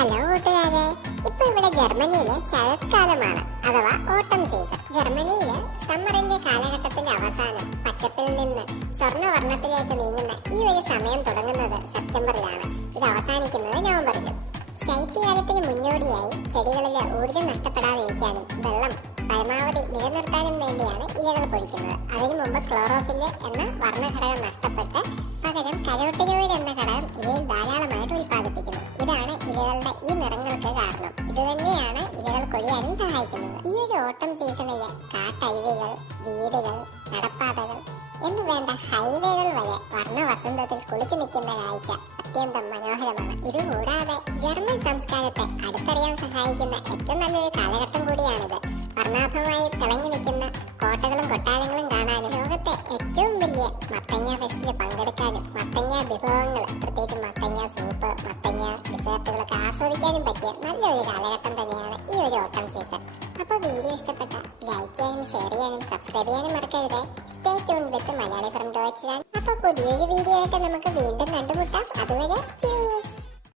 Hello കൂട്ടുകാരെ, ഇപ്പൊ ഇവിടെ ജർമ്മനിയിലെ ശരത്കാലമാണ് അഥവാ ഓട്ടം സീസൺ. ജർമ്മനിയില് സമ്മറിന്റെ കാലഘട്ടത്തിന്റെ അവസാനം പച്ചപ്പിൽ നിന്ന് സ്വർണ്ണവർണ്ണത്തിലേക്ക് നീങ്ങുന്ന ഈ ഒരു സമയം തുടങ്ങുന്നത് സെപ്റ്റംബറിലാണ്. ഇത് അവസാനിക്കുന്നത് നവംബറിലും. ശൈത്യകാലത്തിന് മുന്നോടിയായി ചെടികളിലെ ഊർജ്ജം നഷ്ടപ്പെടാതിരിക്കാനും വെള്ളം പരമാവധി നിലനിർത്താനും വേണ്ടിയാണ് ഇലകൾ പൊഴിക്കുന്നത്. അതിനു മുമ്പ് ക്ലോറോഫില്ല് എന്ന വർണ്ണഘടകം നഷ്ടപ്പെട്ട് പകരം കരോട്ടിനോയിഡ് എന്ന ഘടകം ഇലയിൽ ധാരാളമായിട്ട് ഉൽപ്പാദിപ്പിക്കുന്നു. ഇതാണ് ഇലകളുടെ ഈ നിറങ്ങൾക്ക് കാരണം. ഇത് തന്നെയാണ് ഇലകൾ കൊഴിയാനും സഹായിക്കുന്നത്. ഈ ഒരു ഓട്ടം സീസണിലെ കാട്ടരുവികൾ, വീടുകൾ, നടപ്പാതകൾ എന്ന് വേണ്ട ഹൈവേകൾ വരെ വർണ്ണ വസന്തത്തിൽ കുളിച്ചു നിൽക്കുന്ന കാഴ്ച അത്യന്തം മനോഹരമാണ്. ഇതുകൂടാതെ ജർമ്മൻ സംസ്കാരത്തെ അടുത്തറിയാൻ സഹായിക്കുന്ന ഏറ്റവും നല്ലൊരു കാലഘട്ടം കൂടിയാണിത്. വർണ്ണാഭമായി തിളങ്ങി നിൽക്കുന്ന കോട്ടകളും കൊട്ടാരങ്ങളും കാണാനും ലോകത്തെ ഏറ്റവും വലിയ മത്തങ്ങ ഫെസ്റ്റിൽ പങ്കെടുക്കാനും മത്തങ്ങ വിഭവങ്ങൾ, പ്രത്യേകിച്ച് മത്തങ്ങ സൂപ്പ്, മത്തങ്ങ ഡിസേർട്ടുകളൊക്കെ ആസ്വദിക്കാനും പറ്റിയ നല്ലൊരു കാലഘട്ടം തന്നെയാണ് ഈ ഒരു ഓട്ടം സീസൺ. അപ്പോൾ വീഡിയോ ഇഷ്ടപ്പെട്ട ലൈക്ക് ചെയ്യാനും ഷെയർ ചെയ്യാനും സബ്സ്ക്രൈബ് ചെയ്യാനും മറക്കരുത്. Stay tune with Malayali from Deutschland. അപ്പോൾ പുതിയൊരു വീഡിയോ ആയിട്ട് നമുക്ക് വീണ്ടും കണ്ടുമുട്ടാം. അതുവരെ ചൂസ്.